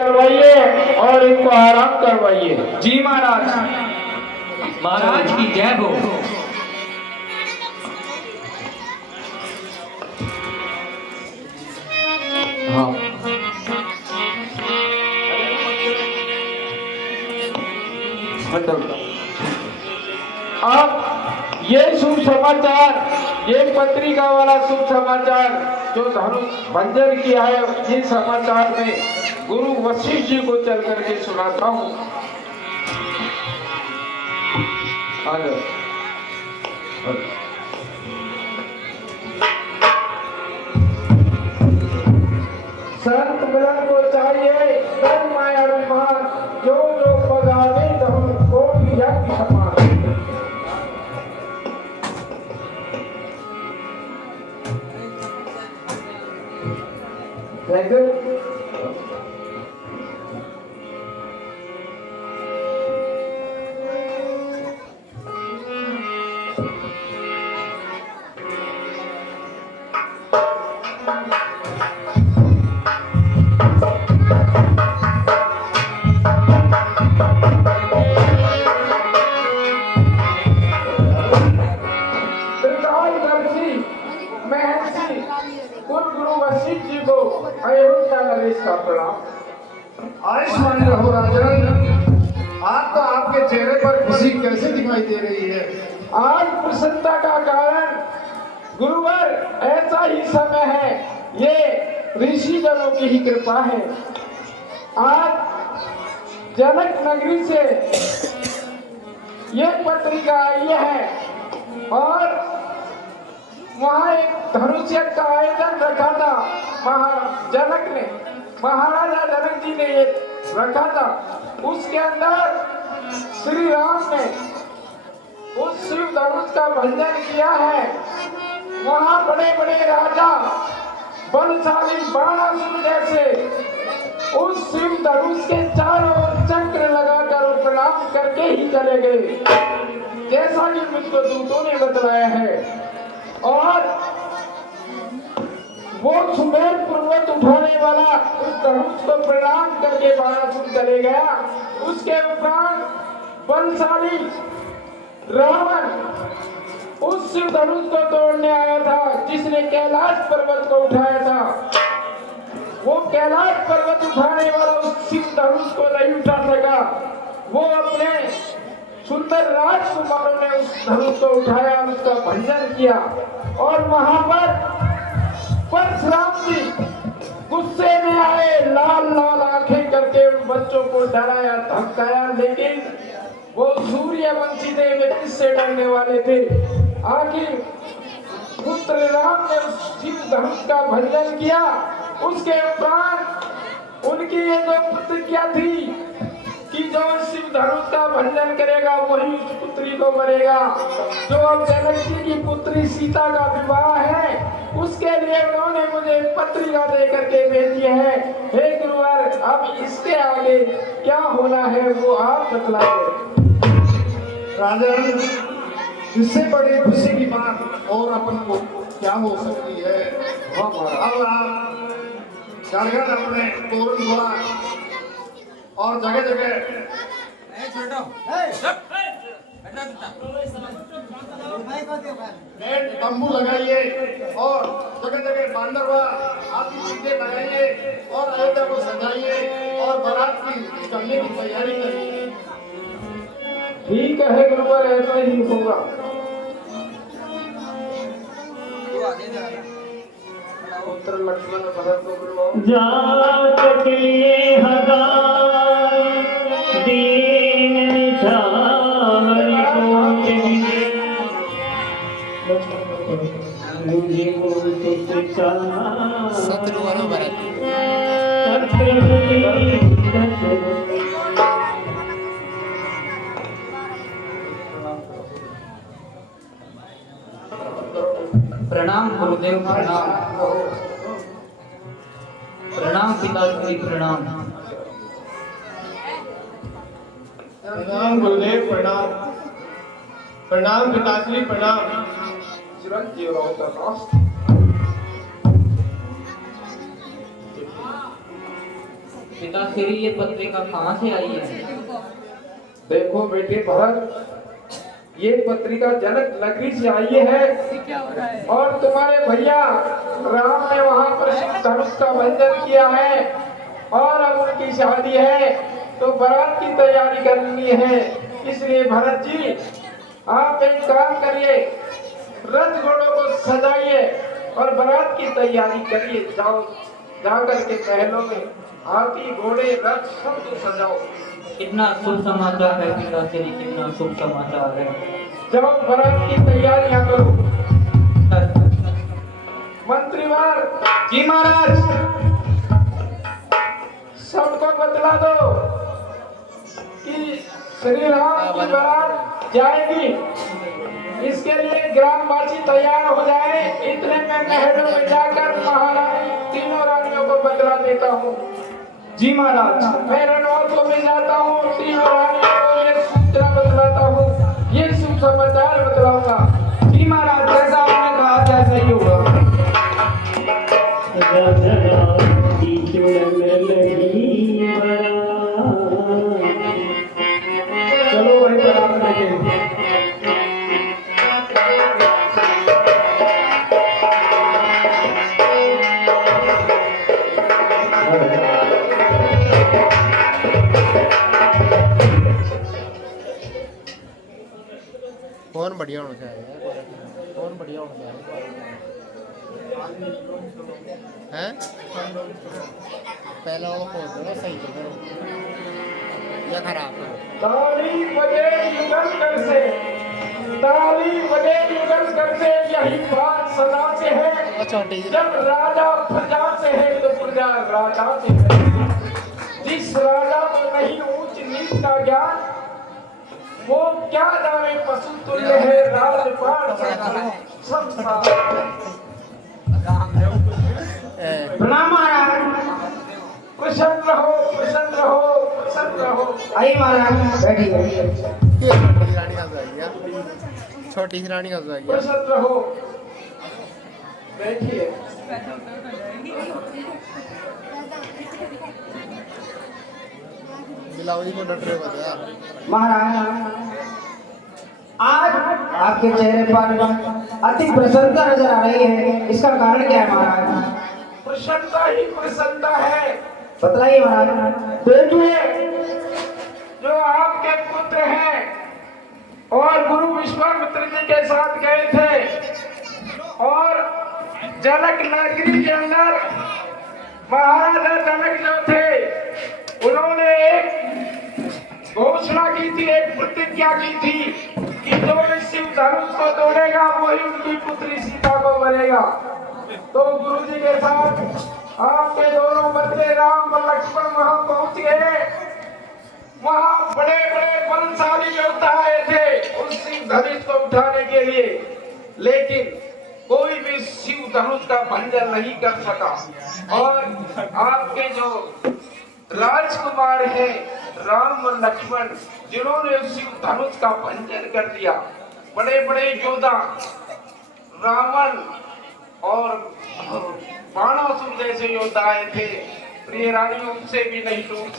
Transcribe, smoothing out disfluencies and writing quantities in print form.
करवाइए और इनको आराम करवाइए। जी महाराज। महाराज की जय हो। हाँ, अब ये शुभ समाचार, ये पत्रिका वाला शुभ समाचार जो धनुष भंजन किया है, ये समाचार में गुरु वशिष्ठ जी को चल करके सुनाता हूँ। संत मिलन को चाहिए धर्म माया विमान, जो जो पगावे धनुष को यज्ञ समान। वशिष्ठ जी को अयोध्या नरेश का प्रणाम। आयुष्मान रहो राजन। आज तो आपके चेहरे पर खुशी कैसे दिखाई दे रही है? आज प्रसन्नता का कारण गुरुवर ऐसा ही समय है, ये ऋषि जनों की ही कृपा है। आज जनक नगरी से ये पत्रिका आई है और वहाँ एक धनुष यज्ञ का आयोजन रखा था। जनक ने, महाराजा जनक जी ने ये रखा था। उसके अंदर श्री राम ने उस शिव धनुष का भंजन किया है। वहाँ बड़े बड़े राजा बलशाली बाणासुर जैसे उस शिव धनुष के चारों ओर चक्र लगाकर प्रणाम करके ही चले गए, जैसा कि मुझको दूतों ने बतलाया है। और वो सुमेर पर्वत उठाने वाला उस धनुष को प्रणाम करके बाणासुर चले गया। उसके उपरांत बलशाली रावण उस शिव धनुष को तोड़ने आया था, जिसने कैलाश पर्वत को उठाया था। वो कैलाश पर्वत उठाने वाला उस शिव धनुष को नहीं उठा सका। वो अपने सुंदर राजकुमारों ने उस धनुष को उठाया, उसका भंजन किया। और वहां पर परशुराम जी गुस्से में आए, लाल लाल आंखें करके उन बच्चों को डराया धमकाया, लेकिन वो सूर्यवंशी थे, वे किससे डरने वाले थे। आखिर पुत्र राम ने उस शिव धनुष का भंजन किया। उसके उपरांत उनकी ये जो प्रतिज्ञा थी कि जो शिव धनुष का भंजन करेगा वही उस पुत्री को मरेगा। जो अब जनक जी की पुत्री सीता का विवाह है, उसके लिए उन्होंने मुझे पत्रिका दे करके भेजी है। हे गुरुवर, अब इसके आगे क्या होना है वो आप बतलाइए। राजन, इससे बड़ी खुशी की बात और अपन को क्या हो सकती है? अब आप घर अपने तोरण द्वार और जगह जगह तंबू लगाइए और जगह जगह बांधरवा आपकी चीजें लगाइए और अयोध्या को सजाइए और बारात की निकलने की तैयारी करिए। ठीक है गुरुवर, ऐसा ही होगा। पुत्र लक्ष्मण भरत को जात के लिए हजार दीन निछावर प्रणाम गुरुदेव, प्रणाम। प्रणाम पिताश्री, प्रणाम। प्रणाम गुरुदेव, प्रणाम। प्रणाम पिताश्री, प्रणाम। चिरंजीव रहो तथास्तु। पिताश्री ये पत्रिका कहाँ से आई है? देखो बेटे भरत, ये पत्रिका जनक नगरी से आई है और तुम्हारे भैया राम ने वहां पर धनुष का बंधन किया है और अब उनकी शादी है तो बारात की तैयारी करनी है। इसलिए भरत जी आप एक काम करिए, रथ घोड़ों को सजाइए और बारात की तैयारी करिए। जाओ जा करके महलों में हाथी घोड़े रथ सब को सजाओ। कितना शुभ समाचार है पिताश्री, कितना शुभ समाचार है। जाओ बारात की तैयारियां करो। मंत्रीवार जी महाराज। सबको बतला दो कि श्री राम की बारात जाएगी। इसके लिए ग्रामवासी तैयार हो जाए। इतने में महलों में जाकर महारानी तीनों रानियों को बतला देता हूँ। जी महाराज। मैं रणौर को भी जाता हूँ, तीनों रानियों को ये सूचना बतलाता हूँ, ये शुभ समाचार बतलाऊंगा। जी महाराज, जैसा आपने कहा वैसा ही होगा। चलो भाई बारात लेके। फोन बढ़िया होना चाहिए, फोन बढ़िया होना चाहिए हैं। पहला वाला फोन दो सही करो या खराब करो। ताली बजे युगल कर से, ताली बजे युगल कर से, यही बात सदा से है। छोटी जब राजा प्रजा से है तो प्रजा राजा से है। जिस राजा को नहीं ऊंच नीच का ज्ञान, वो क्या जाने पशु तुल्य है राजपाट संसार। प्रणाम महाराज। प्रसन्न रहो, प्रसन्न रहो, प्रसन्न रहो। आइए महाराज, बैठिए। ये छोटी सी रानी का जाएगी, छोटी सी रानी का जाएगी। प्रसन्न रहो, बैठिए। बिलावली को डट रहे बता। महाराज, आज आपके चेहरे पर अति प्रसन्नता नजर आ रही है, इसका कारण क्या है महाराज? प्रसन्नता ही प्रसन्नता है। बतलाइए महाराज। देखिए, जो आपके पुत्र हैं और गुरु विश्वामित्र जी के साथ गए थे और जनक नगरी के अंदर महाराजा जनक जो थे उन्होंने एक घोषणा की थी, एक प्रतिज्ञा की थी कि जो इस शिव धनुष को तोड़ेगा वही उनकी पुत्री सीता को मरेगा। तो गुरु जी के साथ आपके दोनों बच्चे राम और लक्ष्मण वहां पहुंच गए। वहां बड़े बड़े बलशाली योद्धा आए थे उस शिव धनुष को उठाने के लिए, लेकिन कोई भी शिव धनुष का भंजन नहीं कर सका। और आपके जो राजकुमार हैं राम और लक्ष्मण, जिन्होंने उस शिव धनुष का भंजन कर दिया। बड़े बड़े योद्धा रावण और बाणासुर जैसे योद्धा आए थे, प्रिय रानी उनसे भी नहीं टूट